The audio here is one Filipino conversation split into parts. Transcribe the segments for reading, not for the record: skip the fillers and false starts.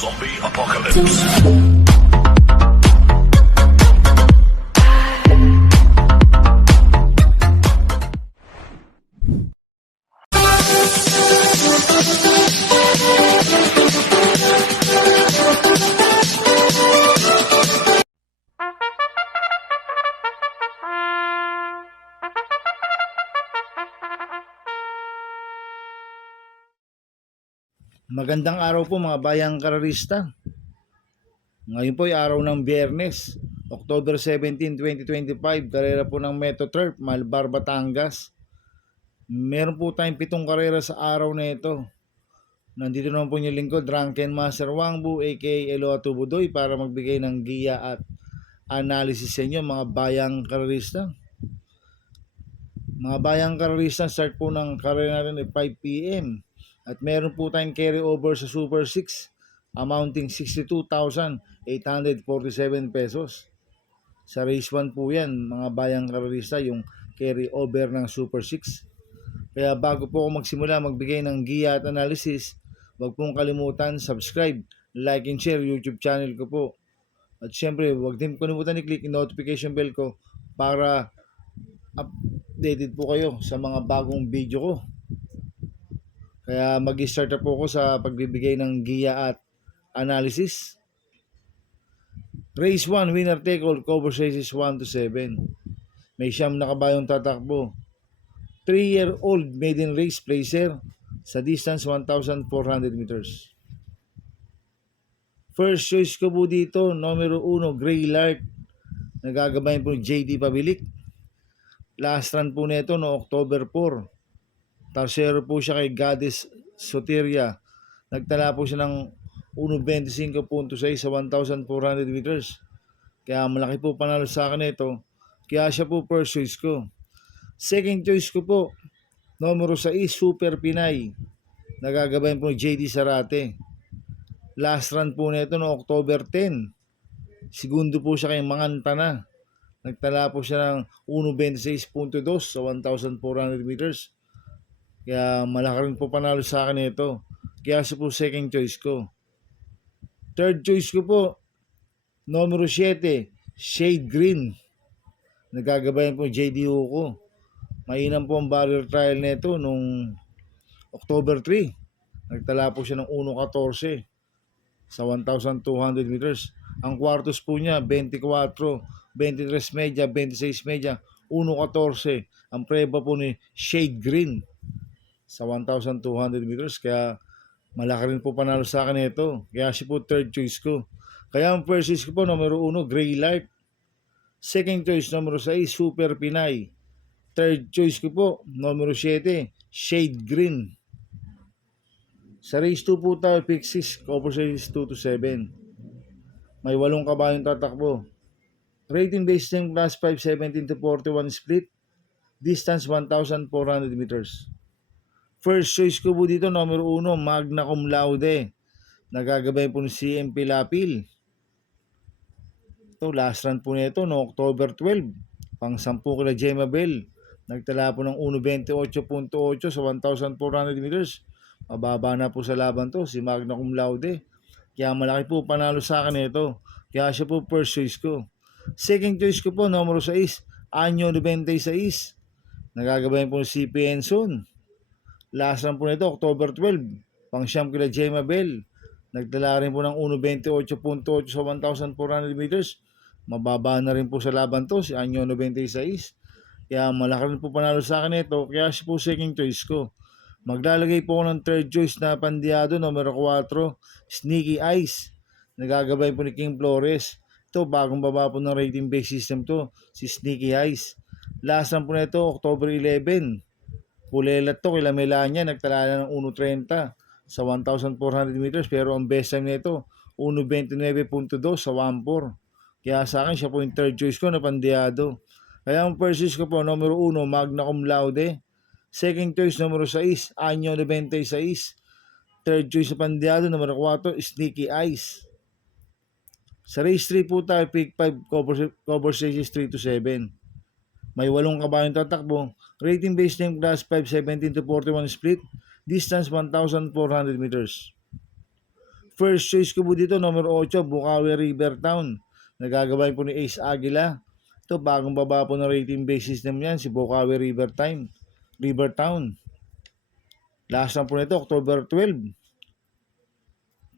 Zombie Apocalypse. Magandang araw po mga bayang kararista. Ngayon po ay araw ng Biyernes, October 17, 2025, karera po ng Metro Turf, Malbar, Batangas. Meron po tayong 7 karera sa araw na ito. Nandito naman po yung lingkod, Drunken Master Wangbu aka Eloa Tubudoy para magbigay ng giya at analysis sa inyo mga bayang kararista. Mga bayang kararista, start po ng karera natin ay 5 p.m. At meron po tayong carry over sa Super 6 amounting 62,847 pesos. Sa race 1 po yan, mga bayang kararista, yung carry over ng Super 6. Kaya bago po ako magsimula magbigay ng giya at analysis, huwag pong kalimutan subscribe, like and share YouTube channel ko po. At syempre, huwag din kalimutan i-click yung notification bell ko para updated po kayo sa mga bagong video ko. Kaya mag-start na po ako sa pagbibigay ng giya at analysis. Race 1, winner take all, cover races 1 to 7. May siyam na kabayong tatakbo. 3-year-old maiden race placer sa distance 1,400 meters. First choice ko po dito, numero 1, Grey Lark. Nagagabayan po JD Pabilik. Last run po nito no October 4. Tarsero po siya kay Goddess Soteria. Nagtala po siya ng 1.25.6 sa 1,400 meters. Kaya malaki po panalo sa akin ito. Kaya siya po first choice ko. Second choice ko po, numero 6, Super Pinay. Nagagabayan po JD Sarate. Last run po nito no October 10. Segundo po siya kay Mangantana. Nagtala po siya ng 1.26.2 sa 1,400 meters. Kaya malaki rin po panalo sa akin ito. Kaya siya po second choice ko. Third choice ko po, numero 7, Shade Green. Nagagabayan po JDO ko. Mainam po ang barrier trial nito nung October 3. Nagtala po siya ng 1.14 sa 1,200 meters. Ang kwartos po niya, 24, 23 media, 26 media, 1.14. Ang preba po ni Shade Green sa 1,200 meters. Kaya malaki rin po panalo sa akin ito. Kaya siya po third choice ko. Kaya ang first choice ko po, numero 1, Grey Lark. Second choice, numero 6, Super Pinay. Third choice ko po, numero 7, Shade Green. Sa race 2 po tayo, pick 6, cover races 2 to 7. May 8 kabayong tatakbo. Rating based ng class 5, 17 to 41 split. Distance 1,400 meters. First choice ko po dito, numero 1, Magna Cum Laude. Nagagabay po ni CMP Lapil. Ito, last run po nito no October 12. Pang 10 kila Gemma Bell. Nagtala po ng 1.28.8 sa 1,400 meters. Mababa na po sa laban to, si Magna Cum Laude. Kaya malaki po panalo sa akin ito. Kaya siya po first choice ko. Second choice ko po, numero 6, Anyo 96. Nagagabay po ni CP Enson. Last run po nito, October 12. Pang siyam kila Gemma Bell. Nagtala rin po ng 1.28.8 sa 1,400 meters. Mababa na rin po sa laban to, si Anyo 96. Kaya malaki rin po panalo sa akin ito. Kaya siya po second choice ko. Maglalagay po ako ng third choice na pandiado, numero 4, Sneaky Eyes. Nagagabay po ni King Flores. Ito, bagong baba po ng rating based system to, si Sneaky Eyes. Last run po nito, October 11. Pulelat to, kila Melania, nagtala na ng 1.30 sa 1,400 meters. Pero ang best time nito, 1.29.2 sa 1.4. Kaya sa akin, siya po yung third choice ko na pandiado. Kaya ang first choice ko po, numero 1, Magna Cum Laude. Second choice, numero 6, Anyo 96. Third choice na pandiado, numero 4, Sneaky Eyes. Sa race 3 po tayo, pick 5, cover stages 3 to 7. May 8 kabayong tatakbo. Rating based ng class 5, 17 to 41 split. Distance 1,400 meters. First choice ko po dito, number 8, Bukawi River Town. Nagagabay po ni Ace Aguila. Ito, bagong baba po ng rating base system yan, si Bukawi River Town. Last na po nito, October 12.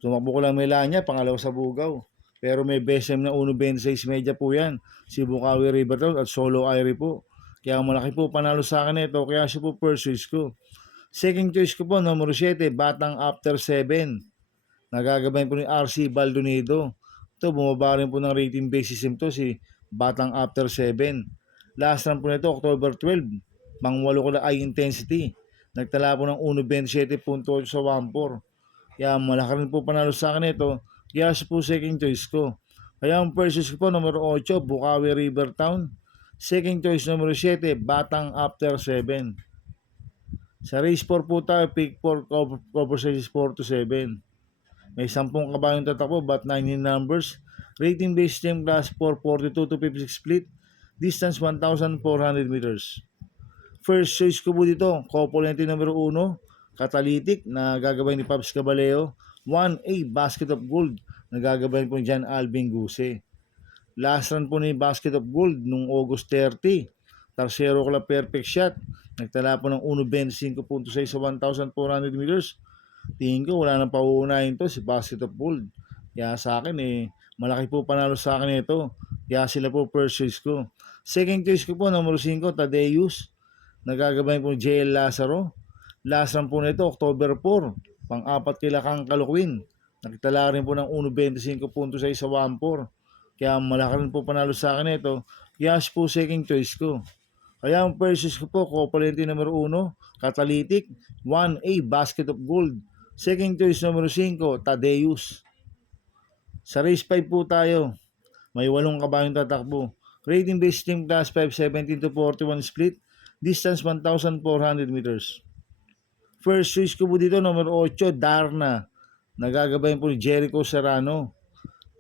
Tumakbo ko lang Melania, pangalawa sa Bugaw. Pero may BSM na 1.26 media po yan. Si Bukawi River Town at Solo Airy po. Kaya malaki po panalo sa akin ito. Kaya siya po first choice ko. Second choice ko po, number 7, Batang After 7. Nagagabay po ni RC Baldonido. Ito, bumaba rin po ng rating base system to, si Batang After 7. Last run po nito, October 12. Mangwalo ko na high intensity. Nagtala po ng 1.27.8 sa 1.4. Kaya malaki rin po panalo sa akin ito. Kaya siya po second choice ko. Kaya ang first choice ko po, number 8, Bukawi River Town. Second choice, number 7, Batang After 7. Sa race 4 po tayo, pick 4, cover sizes 4 to 7. May 10 kabayong tatakbo, but 19 numbers. Rating base team class 4, 42 to 56 split. Distance 1,400 meters. First choice ko po dito, couple number 1, Catalytic na gagabay ni Pabs Caballeo. 1A, Basket of Gold na gagabay po ni John Alvin Guse. Last run po ni Basket of Gold nung August 30. Tercero ko lang perfect shot. Nagtala po ng 1.25.6 sa 1,400 meters. Tingin ko wala nang pauunahin to si Basket of Gold. Kaya sa akin malaki po panalo sa akin ito. Kaya sila po first choice ko. Second choice ko po, number 5, Tadeus. Nagagabay po ni JL Lazaro. Last run po nito, October 4. Pang-apat kila Kang Kalukwin. Nagtala rin po ng 1.25.6 sa 1.4. Kaya malaki rin po panalo sa akin ito. Kaya po second choice ko. Kaya ang first choice ko po, couple number 1, Catalytic. 1A, Basket of Gold. Second choice number 5, Tadeus. Sa race 5 po tayo. May 8 kabayong tatakbo. Rating base team class 5, 17 to 41 split. Distance 1,400 meters. First choice ko po dito, number 8, Darna. Nagagabay po ni Jericho Serrano.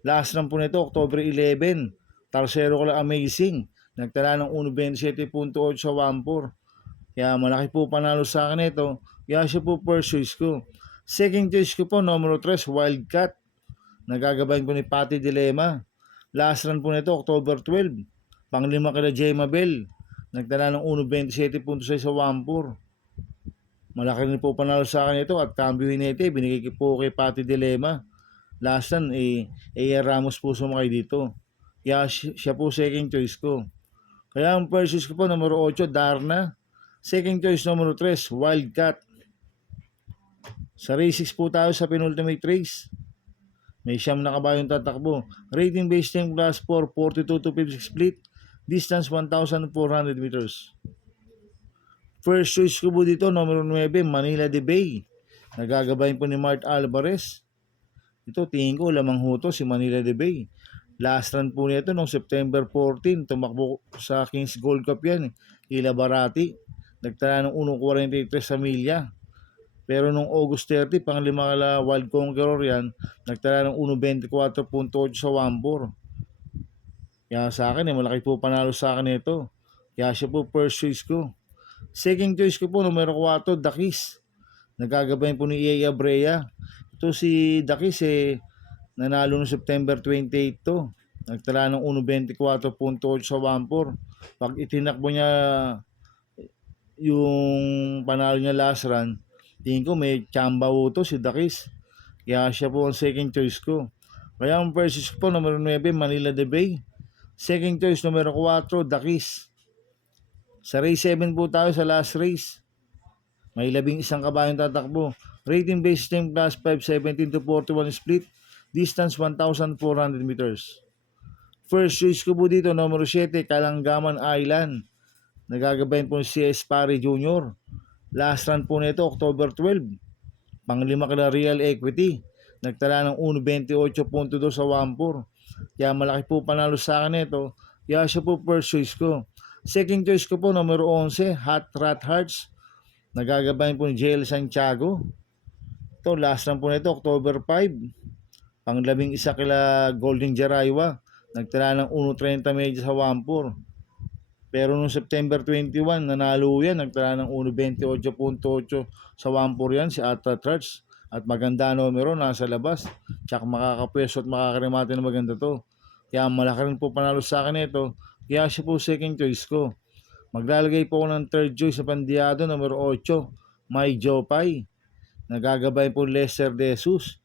Last run po nito, October 11. Tercero ko lang Amazing. Nagtala ng 1.27.8 sa 1.4. Kaya malaki po panalo sa akin ito. Kaya siya po first choice ko. Second choice ko po, number 3, Wildcat. Nagagabay po ni Patty Dilema. Last run po nito, October 12. Panglima kila J. Mabel. Nagtala ng 1.27.6 sa 1.4. Malaki rin po panalo sa akin ito at cambio hinete. Binigay ko po kay Patty Dilema. Last run, A.R. Ramos po sumakay dito. Kaya siya po second choice ko. Kaya ang first choice ko po, number 8, Darna. Second choice, number 3, Wildcat. Sa race 6 po tayo sa penultimate race. May 9 na kabayong tatakbo. Rating base team class 4, 42 to 56 split. Distance 1,400 meters. First choice ko po dito, number 9, Manila de Bay. Nagagabayin po ni Mart Alvarez. Ito, tingin ko, lamang huto si Manila de Bay. Last run po nito noong September 14. Tumakbo sa Kings Gold Cup yan. Ila Barati. Nagtala ng 1.43 sa milya. Pero noong August 30, panglima kala Wild Conqueror yan. Nagtala ng 1.24.8 sa 1.4. Kaya sa akin, malaki po panalo sa akin ito. Kaya siya po first choice ko. Second choice ko po, numero 4, Dakis. Nagagabayin po ni Iya Brea. Ito si Dakis nanalo noong September 28 to. Nagtala ng 1.24.8 sa 1.4. Pag itinakbo niya yung panalo niya last run, tingin ko may tsamba to si Dakis. Kaya siya po ang second choice ko. Kaya ang first choice ko po, numero 9, Manila de Bay. Second choice, numero 4, Dakis. Sa race 7 po tayo sa last race. May 11 kabayong tatakbo. Rating base team class 5, 17 to 41 split. Distance 1,400 meters. First choice ko po dito, numero 7, Kalanggaman Island. Nagagabayin po si C.S. Pari Jr. Last run po nito, October 12. Panglima ka na Real Equity. Nagtala ng 1.28.2 sa 1.4. Kaya malaki po panalo sa akin ito. Kaya siya po first choice ko. Second choice ko po, numero 11, Hot Rat Hearts. Nagagabayin po ni JL Santiago. Ito, last run po nito, October 5. Pang-11 kila Golden Jaraywa. Nagtala ng 1.30 medya sa 1.4. Pero noong September 21, nanalo yan. Nagtala ng 1.28.8 sa 1.4 yan, si Hot Rat Hearts. At maganda numero, nasa labas. Tsaka makakapwesto at makakarimate na maganda to. Kaya malaki rin po panalo sa akin ito. Kaya siya po second choice ko. Maglalagay po ako ng third choice sa Pandiado, numero 8, May Jopay. Nagagabay po Lester De Jesus.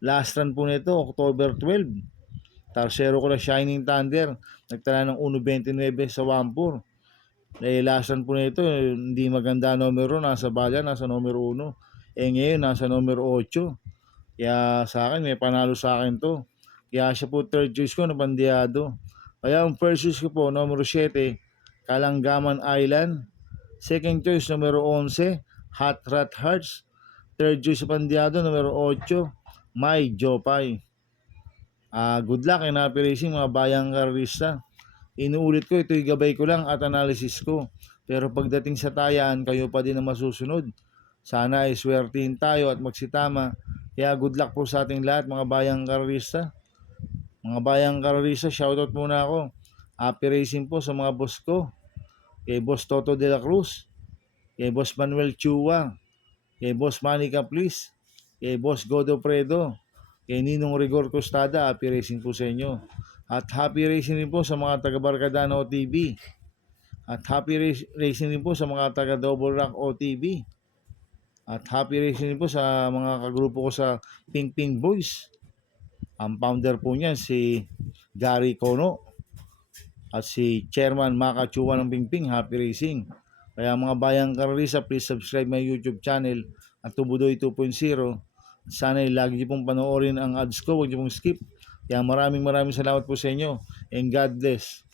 Last run po nito, October 12. Tarsero ko na Shining Thunder. Nagtala ng 1.29 sa 1-4. Last run po nito, hindi maganda numero. Nasa bala, nasa numero 1. Ngayon, nasa numero 8. Kaya sa akin, may panalo sa akin to. Kaya siya po third choice ko na Pandiado. Kaya ang first choice ko po, numero 7, Kalanggaman Island. Second choice, numero 11, Hot Rat Hearts. Third choice sa Pandiado, numero 8, May Jopay. Good luck and happy racing mga bayang karista. Inuulit ko, ito'y gabay ko lang at analysis ko. Pero pagdating sa tayaan, kayo pa din ang masusunod. Sana ay swertihin tayo at magsitama. Kaya good luck po sa ating lahat mga bayang karista. Mga bayang karista, shoutout muna ako. Happy racing po sa mga boss ko. Kay Boss Toto de la Cruz, kay Boss Manuel Chua, kay Boss Manny Caplis, kay Boss Godo Predo, kay Ninong Rigor Costada. Happy racing po sa inyo. At happy racing din po sa mga taga Barcadana OTV. At happy racing din po sa mga taga Double Rock OTV. At happy racing din po sa mga kagrupo ko sa Ping Ping Boys. Ang founder po niyan si Gary Cono. At si Chairman Maka Chua ng Pingping. Happy racing. Kaya mga bayang karista, please subscribe my YouTube channel at Tubudoy 2.0. Sana lagi niyo pong panoorin ang ads ko. Huwag niyo pong skip. Kaya maraming salamat po sa inyo. And God bless.